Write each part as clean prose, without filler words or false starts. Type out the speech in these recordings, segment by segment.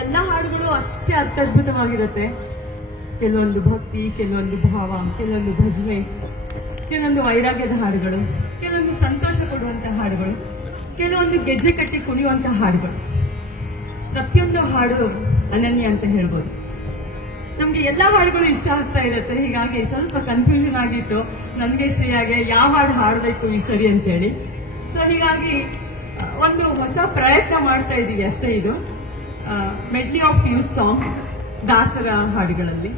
ಎಲ್ಲ ಹಾಡುಗಳು ಅಷ್ಟೇ ಅತ್ಯದ್ಭುತವಾಗಿರುತ್ತೆ. ಕೆಲವೊಂದು ಭಕ್ತಿ, ಕೆಲವೊಂದು ಭಾವ, ಕೆಲವೊಂದು ಭಜನೆ, ಕೆಲವೊಂದು ವೈರಾಗ್ಯದ ಹಾಡುಗಳು, ಕೆಲವೊಂದು ಸಂತೋಷ ಕೊಡುವಂತಹ ಹಾಡುಗಳು, ಕೆಲವೊಂದು ಗೆಜ್ಜೆ ಕಟ್ಟಿ ಕುಣಿಯುವಂತಹ ಹಾಡುಗಳು. ಪ್ರತಿಯೊಂದು ಹಾಡು ಅನನ್ಯ ಅಂತ ಹೇಳ್ಬೋದು. ನಮ್ಗೆ ಎಲ್ಲಾ ಹಾಡುಗಳು ಇಷ್ಟ ಆಗ್ತಾ ಇರುತ್ತೆ. ಹೀಗಾಗಿ ಸ್ವಲ್ಪ ಕನ್ಫ್ಯೂಷನ್ ಆಗಿತ್ತು ನನಗೆ, ಶ್ರೇಯಾಗೆ ಯಾವ ಹಾಡು ಹಾಡಬೇಕು ಈ ಸರಿ ಅಂತ ಹೇಳಿ. ಸೊ ಹೀಗಾಗಿ ಒಂದು ಹೊಸ ಪ್ರಯತ್ನ ಮಾಡ್ತಾ ಇದ್ದೀವಿ ಅಷ್ಟೇ. ಇದು ಮೆಡ್ಲಿ ಆಫ್ ಯೂತ್ ಸಾಂಗ್ಸ್, ದಾಸರ ಹಾಡುಗಳಲ್ಲಿ.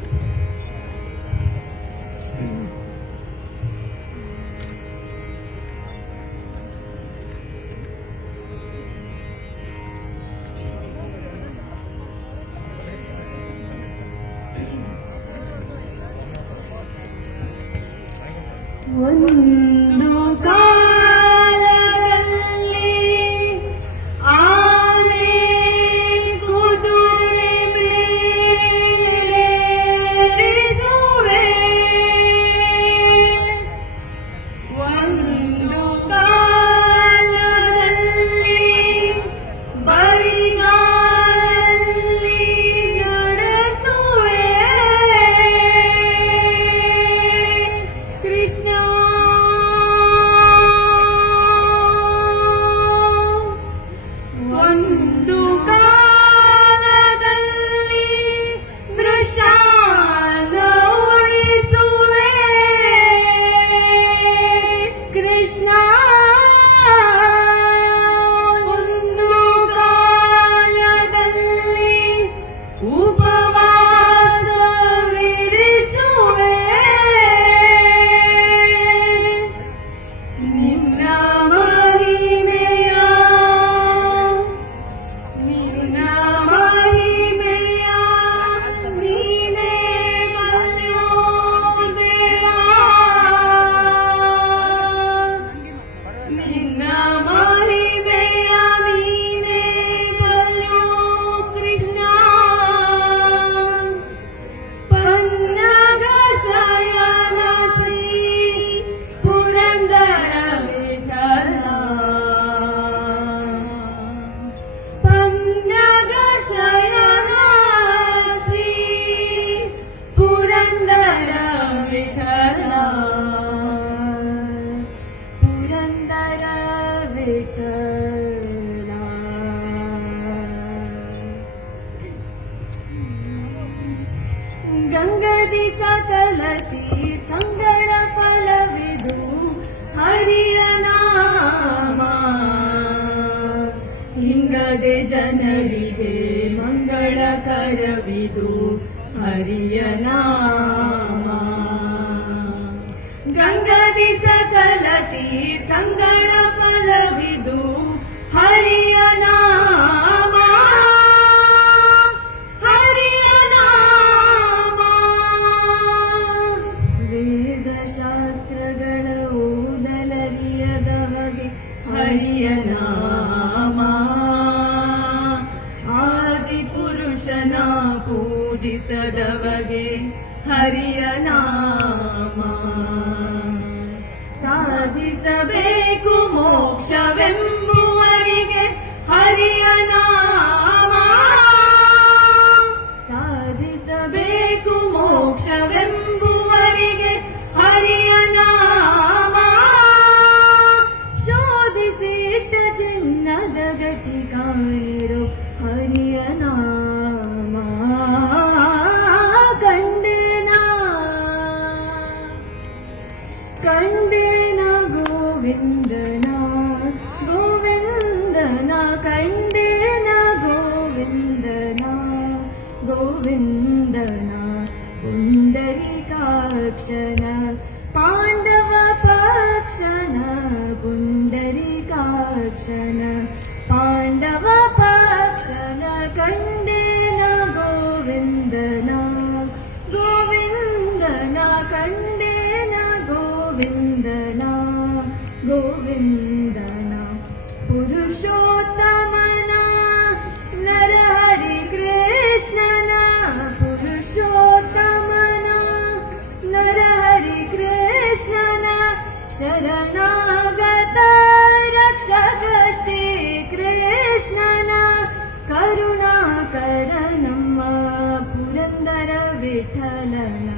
ಒಂದು ಕಾಲದಲ್ಲಿ ಆನೆ ಕುದುರೆ ಮೇಲೇರಿಸುವೆ, ಒಂದು ಕಾಲದಲ್ಲಿ ಬರಿಗಾಲಲ್ಲಿ ನಡೆಸುವೆ. ಕೃಷ್ಣ ಒಂದು ಕಾಲದಲ್ಲಿ ಮೃಷಾನ ಉಳಿಸುವೆ. ಕೃಷ್ಣ ಒಂದು ಕಾಲದಲ್ಲಿ ಉಪವಾಸವಿರಿಸುವೆ. ನಿನ್ನ ಮಹಿಮೆಯ ನೀನೇ ಬಲ್ಯೋ ದೇವಾ, ನಿನ್ನ ಮಹಿಮೆಯ ನೀನೇ ಬಲ್ಯೋ ಕೃಷ್ಣ. ಪನ್ನಗ ಶಯನ ಶ್ರೀ ಪುರಂದರ ವಿಠಲ, ಪನ್ನಗ ಶಯನ ಶ್ರೀ ಪುರಂದರ ವಿಠಲ, ಪುರಂದರ ವಿಠಲ. ಗಂಗದಿ ಸಕಲ ತೀರ್ಥಂಗಳ ಫಲವಿದು ಹರಿಯ ನಾಮ, ಹಿಂಗದೆ ಜನರಿಗೆ ಮಂಗಳಕರವಿದು ಹರಿಯ ನಾಮ. ಗಂಗದಿ ಸಕಲ ತೀರ್ಥಂಗಳ ಫಲವಿದು ಹರಿಯ ನಾಮ, ಹರಿಯ ನಾಮ. ವೇದಶಾಸ್ತ್ರಗಳ ಓದಲರಿಯದ ಹಾಗೆ ಹರಿಯ ನಾಮ, ಆದಿಪುರುಷನ ಪೂಜಿಸದವಗೆ ಹರಿಯ ನಾಮ. ಸಾಧಿಸಬೇಕು ಮೋಕ್ಷವೆಂಬುವರಿಗೆ ಹರಿಯ ನಾಮ, ಸಾಧಿಸಬೇಕು ಮೋಕ್ಷವೆಂಬುವರಿಗೆ ಹರಿಯ ನಾಮ. ಶೋಧಿಸಿಟ್ಟ ಚಿನ್ನದ ಗತಿ ಕಾಣಿರೋ ಹರಿಯ ನಾಮ. ಕಂಡೇನ ಗೋವಿಂದನ ಗೋವಿಂದನ ಕಂಡೇನ ವಿಠಲನ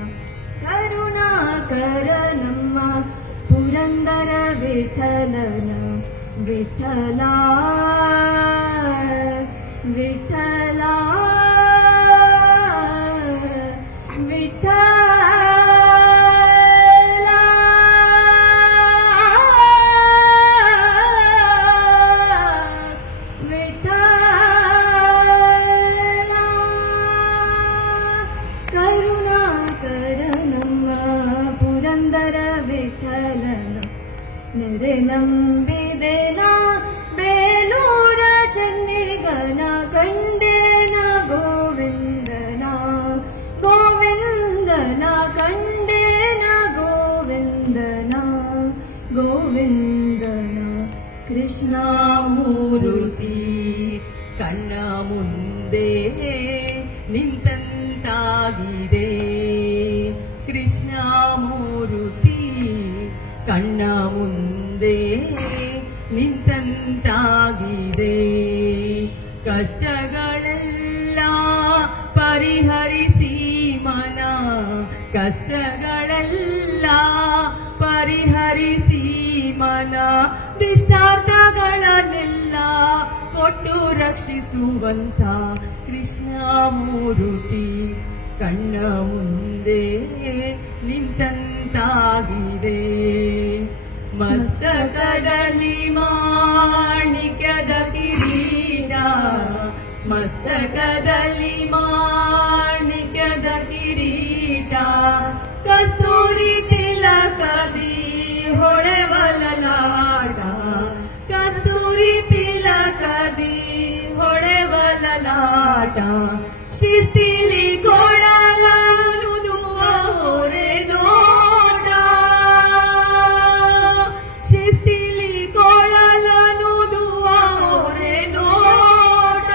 ಕರುಣಾಕರ ನಮ್ಮ ಪುರಂದರ ವಿಠಲನ ವಿಠಲ ವಿಠಲ ವಿಠಲ ನೆರೆ ನಂಬಿದೆನ ಬೇಲೂರ ಚೆನ್ನಿಗನ ಕಂಡೇನ ಗೋವಿಂದನ ಗೋವಿಂದನ ಕಂಡೇನ ಗೋವಿಂದನ ಗೋವಿಂದನ ಕೃಷ್ಣ ಮೂರುತಿ ಕಣ್ಣ ಮುಂದೆ ನಿಂತಂತಾಗಿದೆ ಕೃಷ್ಣ ಮೂರುತಿ ಕಣ್ಣ ಮುಂದೆ ನಿಂತಂತಾಗಿದೆ ಕಷ್ಟಗಳೆಲ್ಲ ಪರಿಹರಿಸಿ ಮನ ಕಷ್ಟಗಳೆಲ್ಲ ಪರಿಹರಿಸಿ ಮನ ದಿಷ್ಟಾರ್ಥಗಳನ್ನೆಲ್ಲ ಕೊಟ್ಟು ರಕ್ಷಿಸುವಂತ ಕೃಷ್ಣ ಮೂರುತಿ ಕಣ್ಣ ಮುಂದೆ ನಿಂತಂತಾಗಿದೆ ಮಸ್ತಕದಲ್ಲಿ ಮಾಣಿಕ್ಯದ ಕಿರೀಟ ಮಸ್ತಕದಲ್ಲಿ ಮಾಣಿಕ್ಯದ ಕಿರೀಟ ಕಸ್ತೂರಿ ತಿಲಕದಿ ಹೊಳೆವಲಲಾಟ ಕಸ್ತೂರಿ ತಿಲಕದಿ ಹೊಳೆವಲಲಾಟ ಶಿಸ್ತಿಲಿ ಕೊಳಲನುದುವ ಹೊರೆ ನೋಟ ಶಿಸ್ತಿಲಿ ಕೊಳಲನುದುವ ಹೊರೆ ನೋಟ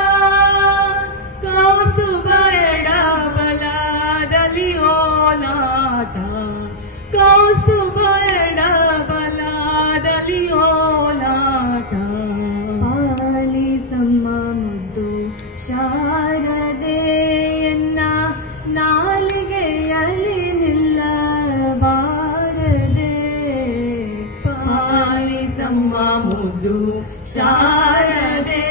ಕೌಸ್ತುಭ ಎಡಬಲದಲ್ಲಿ ಓಲಾಟ ಕೌಸ್ತುಭ ಎಡಬಲದಲ್ಲಿ ಓಲಾಟ ಪಾಲಿಸಮ್ಮ ಮುದ್ದು ಶಾರದೆಯನ್ನ ನಾಲಿಗೆಯಲ್ಲಿ ನಿಲ್ಲಬಾರದೆ ಪಾಲಿಸಮ್ಮ ಮುದ್ದು ಶಾರದೆ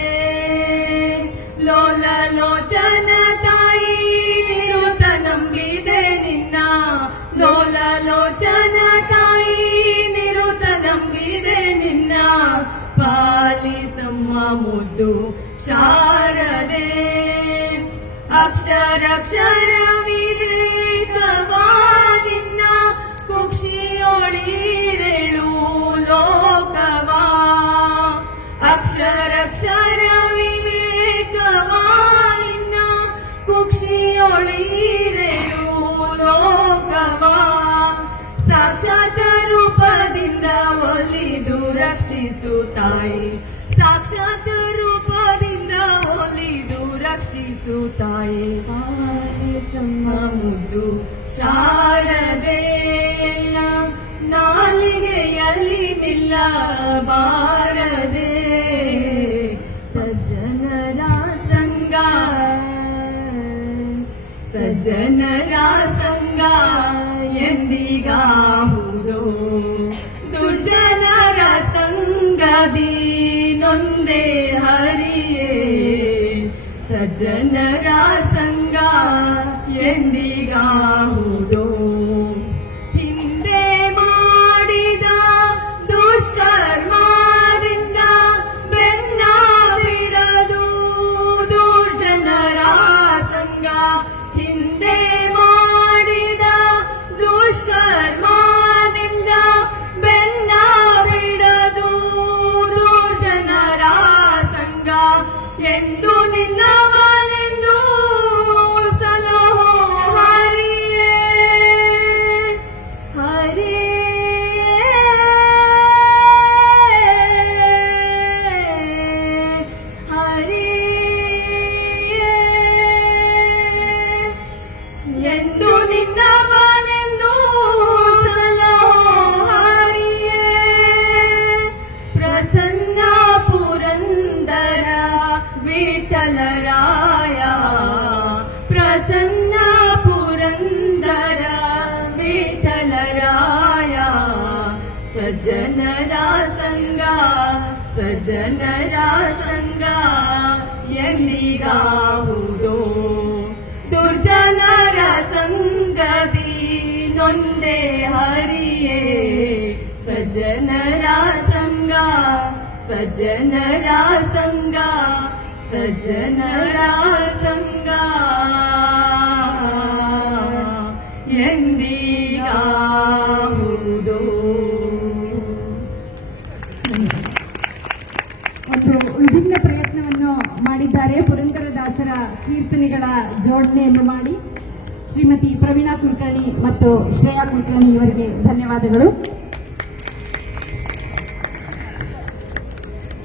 ಲೋಲ ಲೋಚನ ತಾಯಿ ನಿರುತ ನಂಬಿದೆ ನಿನ್ನ ಲೋಲ ಲೋಚನ ತಾಯಿ ನಿರುತ ನಂಬಿದೆ ನಿನ್ನ ಪಾಲಿಸಮ್ಮ ಮುದ್ದು ಶಾರದೆ ಅಕ್ಷರಕ್ಷರ ವಿವೇಕವಾದಿನ್ನ ಕುಕ್ಷಿಯೊಳಿರೆಳು ಲೋಕವಾ ಅಕ್ಷರಕ್ಷರ ವಿವೇಕವಾದಿನ್ನ ಕುಕ್ಷಿಯೊಳಿರೆಳು ಲೋಕವಾ ಸಾಕ್ಷಾತ್ ರೂಪದಿಂದ ಒಲಿದು ರಕ್ಷಿಸು ತಾಯಿ ಸಾಕ್ಷಾತ್ ರೂಪದಿಂದ ಒಲಿದು ರಕ್ಷಿಸು ತಾಯಿ ಪಾಲಿಸಮ್ಮ ಮುದ್ದು ಶಾರದೆ ನಾಲಿಗೆಯಲ್ಲಿ ನಿಲ್ಲಬಾರದೆ ಸಜ್ಜನರ ಸಂಗ ಸಜ್ಜನರ ಸಂಗ ಎಂದಿಗಾಹುದು ದುರ್ಜನರ ಸಂಗದಿ ನೊಂದೆ ಹರಿಯೇ ಸಜ್ಜನರ ಸಂಗ ಎಂದಿಗಾಹುದು ಹಿಂದೆ ಮಾಡಿದ ದುಷ್ಕರ್ಮದಿಂದ ಬೆನ್ನ ಬಿಡದು ದುರ್ಜನರ ಸಂಗ ಹಿಂದೆ ಮಾಡಿದ ದುಷ್ಕರ್ಮದಿಂದ ಬೆನ್ನ ಬಿಡದು ದುರ್ಜನರ ಸಂಗ ಎಂದು ನಿನ್ನವನೆಂದು ಸಲಹೋ ಹರಿಯೇ ಎಂದು ನಿನ್ನವನೆಂದು ಸಲಹೋ ಹರಿಯೇ ಪ್ರಸನ್ನ ಪುರಂದರ ವಿಠಲರ ಸಜ್ಜನರ ಸಂಗ ಎಂದಿಗಾವುದೋ ದುರ್ಜನರ ಸಂಗತಿ ನೊಂದೆ ಹರಿಯೇ ಸಜ್ಜನರ ಸಂಗ ಸಜ್ಜನರ ಸಂಗ ಸಜ್ಜನರ ಸಂಗ ಎಂದಿಗಾವುದೋ. ಒಂದು ವಿಭಿನ್ನ ಪ್ರಯತ್ನವನ್ನು ಮಾಡಿದ್ದಾರೆ. ಪುರಂದರದಾಸರ ಕೀರ್ತನೆಗಳ ಜೋಡಣೆಯನ್ನು ಮಾಡಿ ಶ್ರೀಮತಿ ಪ್ರವೀಣಾ ಕುಲಕರ್ಣಿ ಮತ್ತು ಶ್ರೇಯಾ ಕುಲಕರ್ಣಿ ಇವರಿಗೆ ಧನ್ಯವಾದಗಳು.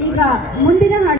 ಈಗ ಮುಂದಿನ